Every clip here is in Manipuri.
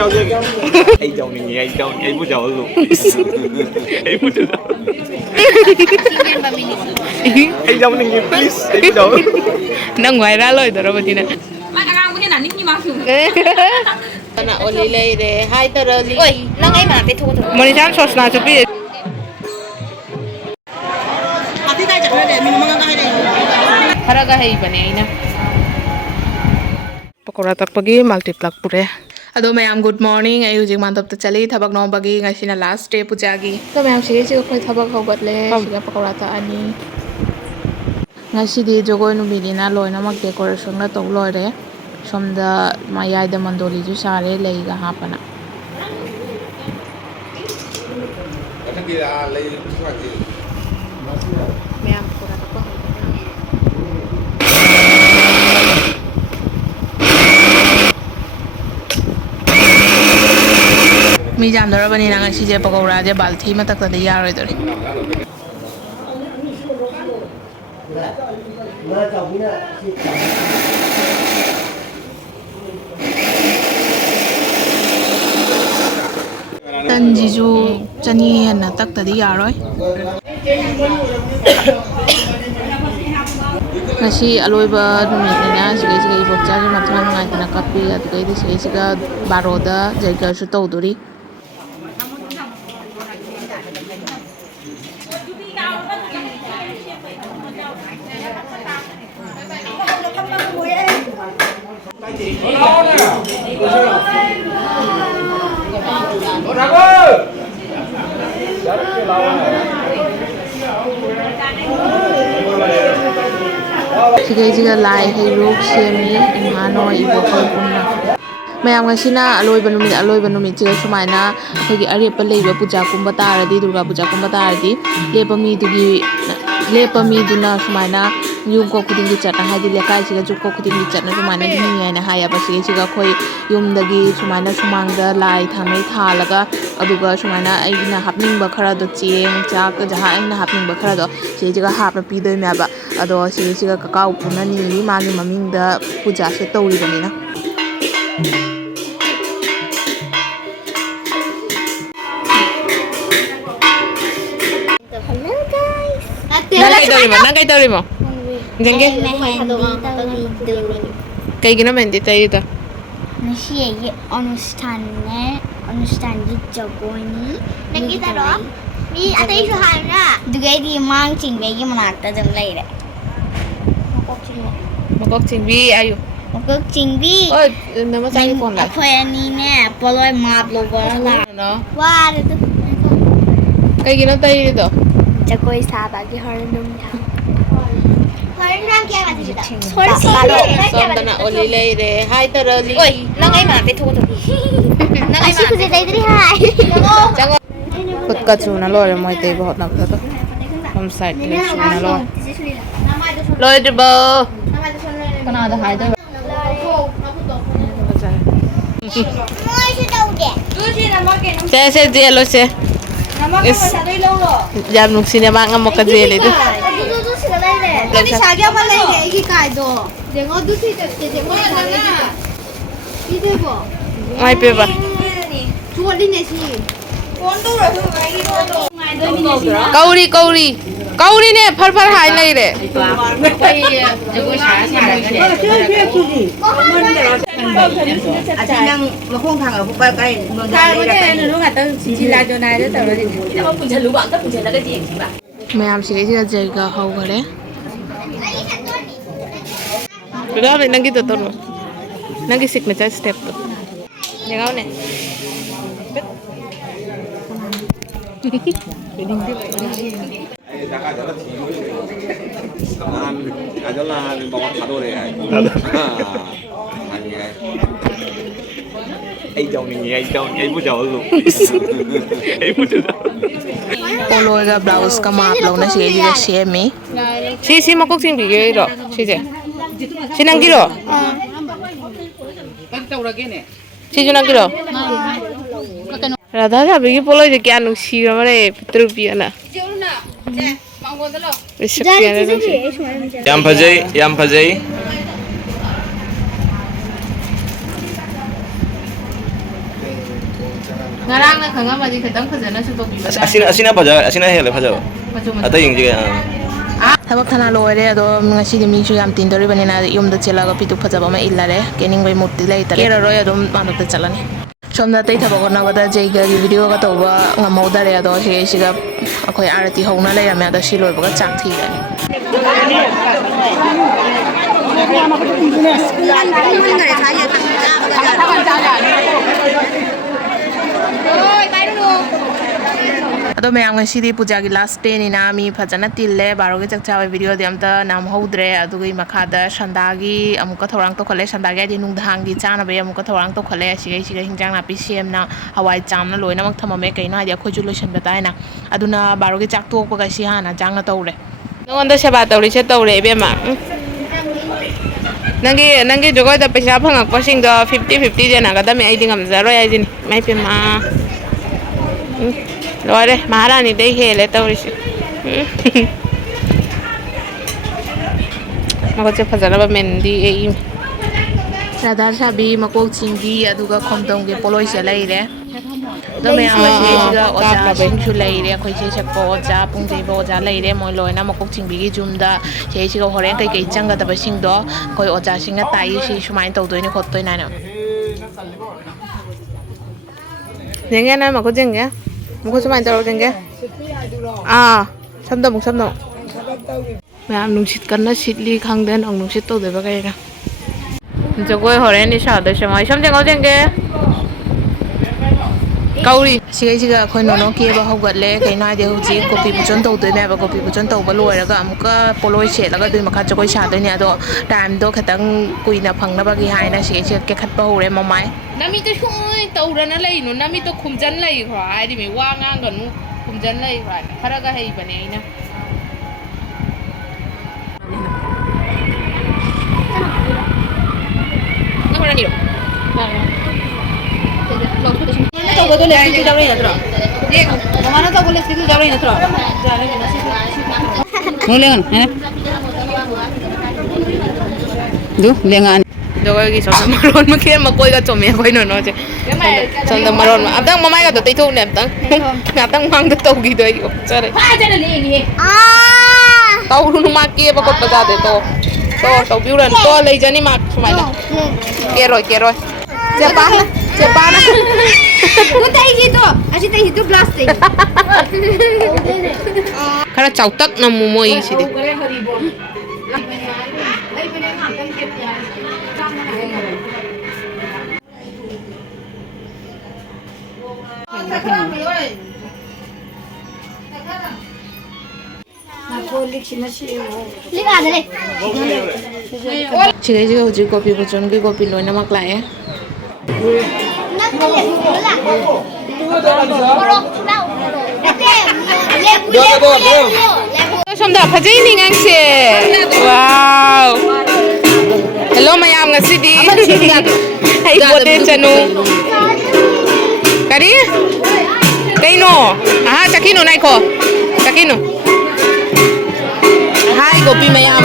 자오자기. 에이 자오닝이 에이 자오 에이 부 자오로. 에이 부 자오. 에이 자오닝이 please 에이 부 자오. Nang ngoài ra lời đó rồi chị nè. Mà ăn cái này nhưng mà kiểu Na oli leire hai tara li. ôi nó ngay mà bị thu thu Monisan sauce na chupi. Tapi tay chặt đây mình mang cái này Kharaga hai bane ina. Pakora tak pagi multiplug pure. Ado mayam good morning. Ayu jing mantap ta chali thabak no bagi ngashina last day puja gi. To mayam sige sige khoi thabak hobat le siga pakora ta ani. Ngasi di jogoy numidina loina mak decoration na to loire. Somda mayai da mandoli ju sare leiga hapana. Mayam pakora ta pa. Mi jam dara bani nang si je pakora je balthi ma tak ta ya roi dori. Tan jiju chani na tak ta ya roi. Nasi aloiba numit na sige sige ibok cha ma thang ngai ta na kapi at kai di sige sige baroda jaiga su to dori. Sige lai hay ruk semi imano ibo ko kunna mayam ngashina aloi banumit sige sumaina khagi arepa leiba puja kumba taradi durga puja kumba taradi lepami duna sumaina yum ko khuding gi chata hadi lekai sige juk ko khuding gi chatna sumaina dini yana haya ba sige sige khoi yum dagi sumaina sumangda lai thamai thalaga aduga sumaina aina hapning ba khara do cheng chak jaha aina hapning ba khara do sige sige hapna pidoi ma ba ado sige sige kakau punani mani mamingda puja se tawri banina Nang kay tawri mo? Jenge? Kay gina mendi tayo ito? Nasi অনুষ্ঠান Jagoron nagitaro mi atay suhan na dugay di mang chingbe gi manakta jam leire Makok chingbi ayo makok chingbi oh nama sangi phone la phone ni ne poloi map lo ba la no wa de kay gina tayo ito? Jagoi sa ba gi haranum ya haranum kya ba dita Somda na oli leire hai tara li ôi nó ngay mà bị thu thu Asi ko dai diri hai Kut ka chuna lore moi te bahut na to hom side le chuna lore loi de bo kana da hai da moi se dau de se je lo se jam nuk sine ba ngam ka je le du Tapi saja apa lagi iki kaido dengo du si te dengo na ide bo ai pe ba chuali ne si kauri ne phar phar hai lai re năng mà không thằng ở ba cây mường thang cái này lúc nào tao chỉ là chỗ này đó tao nói gì nó không phải lũ bạn tất cả là cái gì chị bạn mayam sige sige jaiga hau gare Bila nangi to tono nangi signature step to jagao ne Ai chồng này ai chồng ai bố chồng luôn ai bố chồng polo ga blouse ka map lo na sige sige semi si makok sing bi ge ro si je si nang giro si ju nang giro radha sabi ki polo je kya nu si ra mare pitru pi ana Yam phajai Ngarang na khanghaode khitang phajana su tobi ba. asina baja asina hele baja ata yingji Thaba thana loire ado ngasi de mi su yam tin dori bani na yum da chela ga pitu phajaba ma illare kening bai murti lai tare kera roi adum manuk ta chalani somna tai thaba gona bada jeiga gi video ga toba ngamaudare ado siga akhoi arati hona lai ram ado siloi ba chak thi gani Ado mayam ngasi puja gi last day ni na mi phajana tille baro gi chakcha video de amta nam hodre adu gi makhada sanda gi amuka thorang to khale sanda gi nung dhang gi chana be amuka thorang to khale siga hingjang na pi sem na hawai cham na loina mak thamame kaina dia khoju lotion batai na aduna baro gi chak tok ba si hana jang na tawre nonda seba tawri se tawre be ma nangi jogoi da paisa phangak pasing do 50-50 jena ga da me aiding am zaro ai jin mai pe ma loire maharani dei hele tawrisi mako che phajana ba mendi ei radhar sabi makok chingbi aduga khomdong ge poloi se laire do me amasi siga oja singsu laire khoi che chakpo oja pungjei bo oja laire moi loina makok chingbi gi jumda che siga horen kai kai changa da ba sing do khoi oja singa tai si sumain tawdoi ni khottoi na na jenge na mako jenge mukho sumain tawro jenge samda muk samda mayam nungsit kanna sitli khangden ong nungsit to deba kai na jogoi horen ni sa da samai sam jeng jenge kauri siga khoi no ke ba hogatle kai na de huji kopi bujon to doi ba kopi bujon to ba loi raga amuka poloi se laga doi makha jogoi sa doi ni ado time do khatang kuina phangna ba gi haina se ke khat ba hore mamai nami to hui tawrana lai no nami to khumjan lai khwa ai di me wa ngang ga nu khumjan lai khwa khara ga hei bane aina na hora ni ro to go to le situ jawre na tro ye mana to go le situ jawre na tro mulengan ha du lengan jogo gi so maron ma ke ma koi ga chome koi no no che sonda maron ma abdang mamai ga to tei thau ne abdang abdang mang da to gi doi chare ha jana le ni tau ru ma ke ba ko ba de to biuran to lei jani ma sumai da ke roi cepa na ku tai ji to aji tai ji to glass tai khara chautak na mu moi si de Chiga uji kopi bujon ke kopi loina mak lae somda phajai ni ngang se wow hello mayam ngasidi hai bote chanu kari kaino aha chakino nai ko chakino hai gopi mayam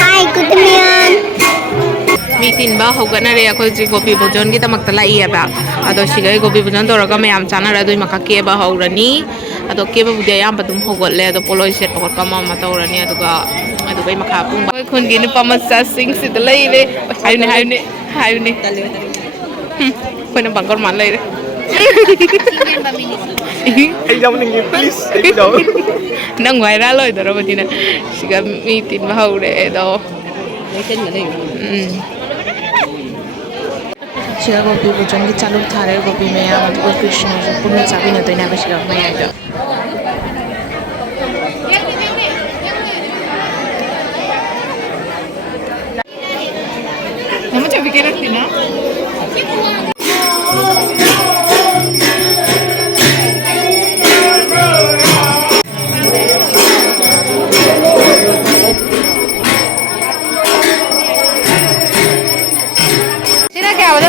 hai kutmian meeting ba hogana re akhoi ji gopi bujon gi tamak tala i ba ado sigai gopi bujon to raga mayam chana ra doi maka ke ba hograni ado ke ba budya yam badum hogotle ado poloi set pakot kama ma tawrani aduga adugai maka pung ba khun gi ni pamasa sing sit lai le haune khona bangkor man lai re ai jam ning please ai do nang wai ra loi doro batina siga meeting ba hogre do siga gopi bujon gi chalu thare gopi meya adu krishna ju punna chabi na toina ba siga meya ja nama chabi ke rakti na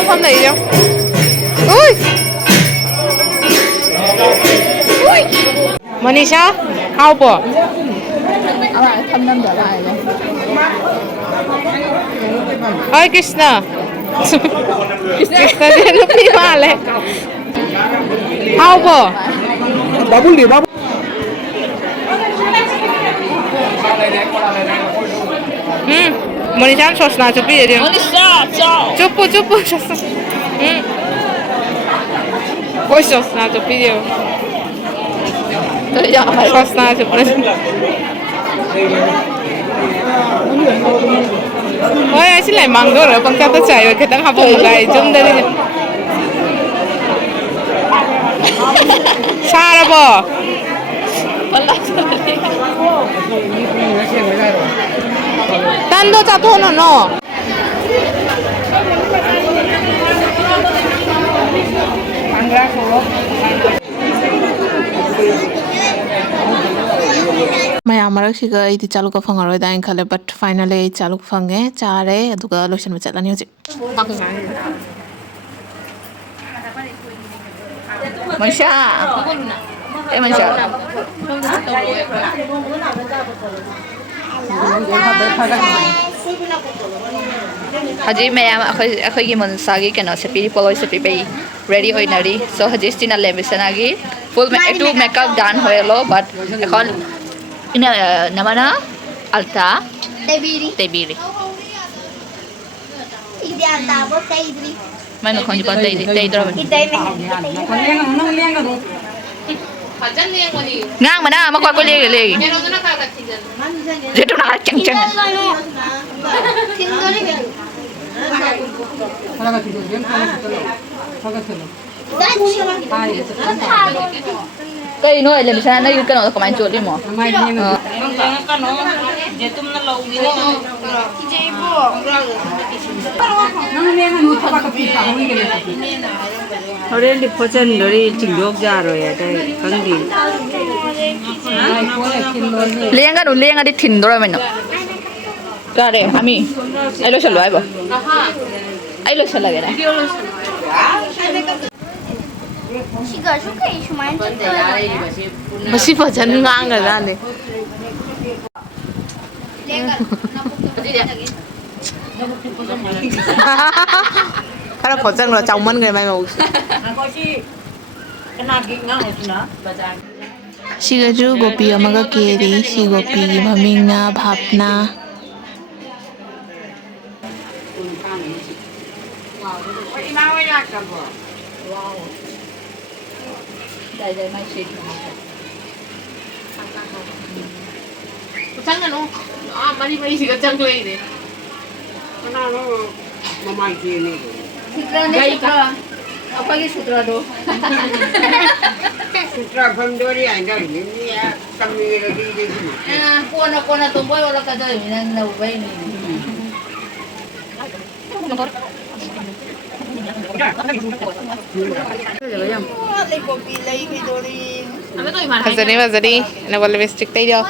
không này đâu ui Manisha how po thăm năm trở lại rồi ơi Krishna Krishna đi nó đi mà lên 하우버. 마블리 마블. 머니장 소스나 좁히지. 머니 싸. 좁고 줬어. 꼬시 소스나 좁히지. 소스나 좁히지. ôi xin lại mang đồ rồi con cho tôi chạy rồi cái tăng học một ngày chung đây đi xa ra bò tan đồ chặt thôi nó Maya maraksiga iti chalu ka phangaroi dain khale but finally chalu phange chare aduga lotion ma chalani hoji Mansha Mansha Haji maya akhoi gi mansagi kana se piri poloi se pibai ready hoinari so haji stina lebisanagi full makeup done hoelo but ekhon Ini namanya Alta Tebiri. Ini Alta apa Tebiri? Mana kau jumpa Tebiri? Tebiri. Ngang mana? Mak aku lagi. Jadi nak ceng. Cái nó là sao nó cái nó có mấy chuột đi mà. Hồi đến đi phố chân rồi đi chỉnh đốt ra rồi ở đây căng gì. Liang kan liang đi thìn rồi mình. Ra đây, Ami. Ai lo chalo ai bo? Ai lo chalo cái này. Siga suka isu main Masih pajan ngang rồi ra này. Kalau pajan lo chau man người mai mau. Siga ju gopi amaga keri si gopi mamingna bhapna. Đây mai xịt. Chẳng nó. Mari siga chẳng lei đi. Nó mamai kia này. Sutra apa lagi sutra do? Sutra famdori anda ini kami lagi di sini. Kona tumboy wala ka daw nang naway ni. Mazari, na wala lipstick tayo.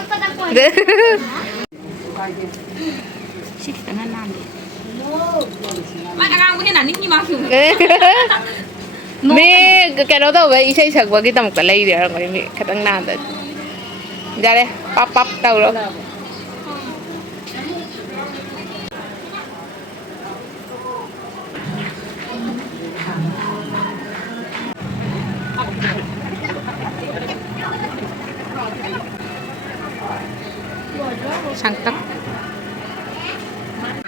Mấy cái đó đâu vậy xây sạc vào cái tầm cái lấy để rồi mình khát ăn nàn rồi ra đây pop đâu rồi sang tắc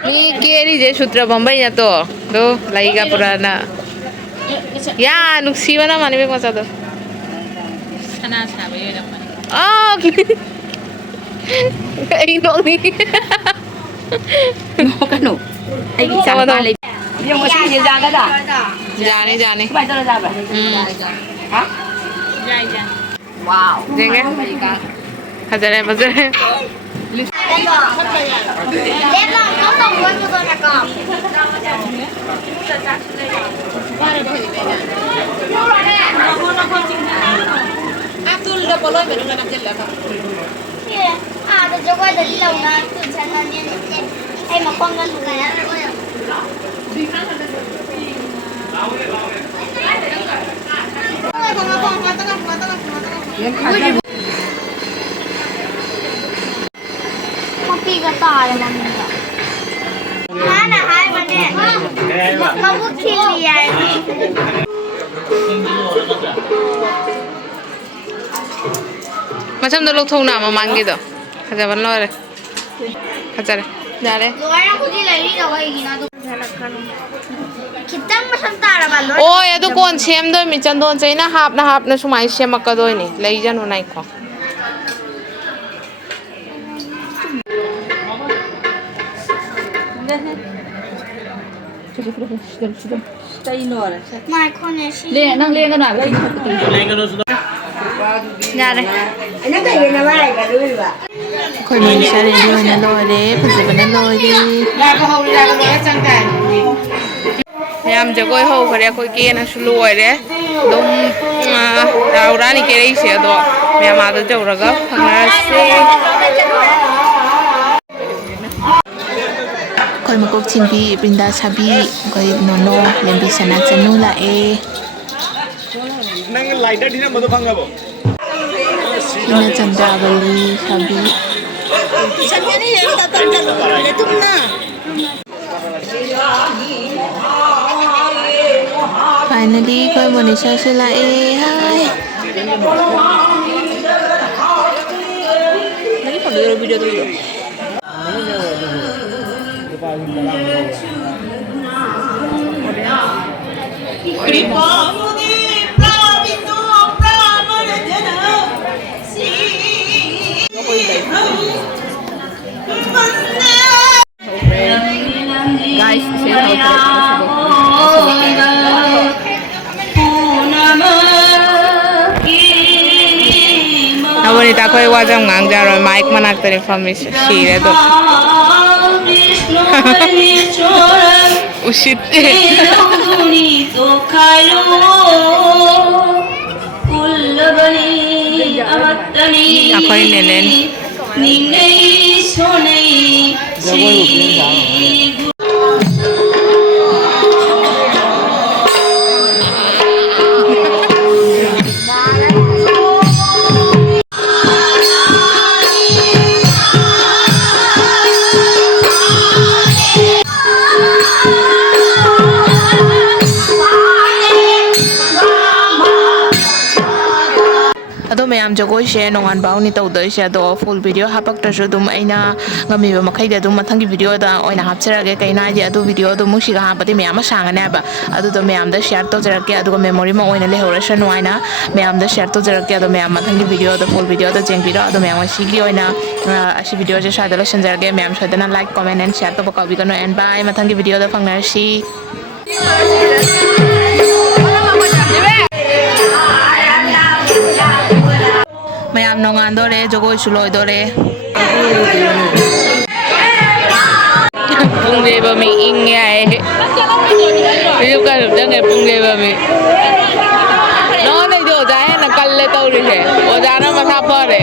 mi kia đi je sutra Bombay nya to do lagi ka purana ya nuksiwa na mani bek masa to sana sabi yun naman ay no ni No kanu. Ay sama to yung kasi ni jaga da. Jani Ba to ra ba? Ha? Wow. Jenge hazare Lên lòng có tổng quân của tôi là cọp. Abdul udah boleh baru nak jalan. Iya, ada juga dari launa tuh channelnya. Ay mapangal ko kaya. Mapiga tayo mamaya. Mana hai mane. Mabukili yan. ꯃꯆꯝꯗꯣ ꯂꯧꯊꯣꯛꯅ ꯃꯃꯥꯡꯒꯤꯗꯣ ꯐꯖꯕ ꯂꯣꯏꯔꯦ ꯐꯖꯔꯦ ꯌꯥꯔꯦ ꯍꯣꯏ ꯑꯗꯨ ꯀꯣꯟ ꯁꯦꯝꯗꯣꯏꯅꯤ ꯆꯟꯗꯣꯟ ꯆꯩꯅ ꯍꯥꯞꯅ ꯁꯨꯃꯥꯏꯅ ꯁꯦꯝꯃꯛꯀꯗꯣꯏꯅꯤ ꯂꯩꯖꯅꯨ ꯅꯥꯏꯈꯣ Nang lên cái nào đây? ꯌꯥꯔꯦ ꯑꯩꯈꯣꯏ ꯃꯅꯤꯁꯥ ꯔꯦꯗꯤ ꯑꯣꯏꯅ ꯂꯣꯏꯔꯦ ꯐꯖꯕꯅ ꯂꯣꯏꯔꯦ ꯃꯌꯥꯝ ꯖꯒꯣꯏ ꯍꯧꯈ꯭ꯔꯦ ꯑꯩꯈꯣꯏ ꯀꯦꯅꯁꯨ ꯂꯣꯏꯔꯦ ꯑꯗꯨꯝ ꯍꯔꯥꯎꯔꯥꯅꯤ ꯀꯦꯔꯛꯏꯁꯦ ꯑꯗꯣ ꯃꯌꯥꯝ ꯑꯥꯗ ꯌꯧꯔꯒ ꯐꯪꯅꯔꯁꯦ ꯑꯩꯈꯣꯏ ꯃꯀꯣꯛ ꯆꯤꯡꯕꯤ ꯕ꯭ꯔꯤꯟꯗꯥ ꯁꯥꯕꯤ ꯑꯩꯈꯣꯏ ꯅꯣꯅꯣ ꯂꯦꯝꯕꯤ ꯁꯅꯥ ꯆꯅꯨ ꯂꯥꯛꯑꯦ ꯅꯪ ꯂꯥꯏꯇꯔ ꯊꯤꯔꯝꯕꯗꯣ ꯐꯪꯉꯕꯣ ꯁꯤꯅ ꯆꯟꯗ꯭ꯔꯥꯕꯂꯤ ꯁꯥꯕꯤ ꯐꯥꯏꯅꯦꯜꯂꯤ ꯑꯩꯈꯣꯏ ꯃꯣꯅꯤꯁꯥꯁꯨ ꯂꯥꯛꯑꯦ ꯍꯥꯏ Nãy còn đưa video tôi rồi. Guys, say hello Abonita akhoi wajam ngangjaro mic manaktani fammi shire do usitte akhoi nenen ꯃꯌꯥꯝ ꯖꯒꯣꯏꯁꯦ ꯅꯣꯡꯉꯥꯟ ꯕꯥꯎꯅꯤ ꯇꯧꯗꯣꯏꯁꯦ ꯑꯗꯣ ꯐꯨꯜ ꯚꯤꯗꯤꯑꯣ ꯍꯥꯞꯄꯛꯇ꯭ꯔꯁꯨ ꯑꯗꯨꯝ ꯑꯩꯅ ꯉꯝꯃꯤꯕ ꯃꯈꯩꯗꯤ ꯑꯗꯨꯝ ꯃꯊꯪꯒꯤ ꯚꯤꯗꯤꯑꯣꯗ ꯑꯣꯏꯅ ꯍꯥꯞꯆꯔꯒꯦ ꯀꯩꯅꯣ ꯍꯥꯏꯗꯤ ꯑꯗꯨ ꯚꯤꯗꯤꯑꯣꯗꯣ ꯃꯨꯛꯁꯤꯒ ꯍꯥꯞꯄꯗꯤ ꯃꯌꯥꯝ ꯑꯃ ꯁꯥꯡꯒꯅꯦꯕ ꯑꯗꯨꯗꯣ ꯃꯌꯥꯝꯗ ꯁꯤꯌꯔ ꯇꯧꯖꯔꯛꯀꯦ ꯑꯗꯨꯒ ꯃꯦꯃꯣꯔꯤ ꯑꯃ ꯑꯣꯏꯅ ꯂꯩꯍꯧꯔꯁꯅꯨ ꯍꯥꯏꯅ ꯃꯌꯥꯝꯗ ꯁꯤꯌꯔ ꯇꯧꯖꯔꯛꯀꯦ ꯑꯗꯣ ꯃꯌꯥꯝ ꯃꯊꯪꯒꯤ ꯚꯤꯗꯤꯑꯣꯗ ꯐꯨꯜ ꯚꯤꯗꯤꯑꯣꯗ ꯌꯦꯡꯕꯤꯔꯣ ꯑꯗꯣ ꯃꯌꯥꯝ ꯉꯁꯤꯒꯤ ꯑꯣꯏꯅ ꯑꯁꯤ ꯚꯤꯗꯤꯑꯣꯁꯦ ꯁ꯭ꯋꯥꯏꯗ ꯂꯣꯏꯁꯤꯟꯖꯔꯒꯦ ꯃꯌꯥꯝ ꯁꯣꯏꯗꯅ ꯂꯥꯏꯛ ꯀꯣꯃꯦꯟ ꯑꯦꯟ ꯁꯤꯌꯔ ꯇꯧꯕ ꯀꯥꯎꯕꯤꯒꯅꯨ ꯑꯦꯟ ꯕꯥꯏ ꯃꯊꯪꯒꯤ ꯚꯤꯗꯤꯑꯣꯗ ꯐꯪꯅꯔꯁꯤ ꯃꯌꯥꯝ ꯅꯣꯡꯉꯥꯟꯗꯣꯔꯦ ꯖꯒꯣꯏꯁꯨ ꯂꯣꯏꯗꯣꯔꯦ ꯄꯨꯡꯂꯩꯕ ꯃꯤ ꯏꯪꯉꯦ ꯍꯥꯏꯌꯦ ꯑꯌꯨꯛ ꯀꯩꯅꯣꯝꯇꯪꯉꯦ ꯄꯨꯡꯂꯩꯕ ꯃꯤ ꯅꯉꯣꯟꯗꯩꯗꯤ ꯑꯣꯖꯥ ꯍꯦꯟꯅ ꯀꯜꯂꯦ ꯇꯧꯔꯤꯁꯦ ꯑꯣꯖꯥꯅ ꯃꯁꯥ ꯐꯔꯦ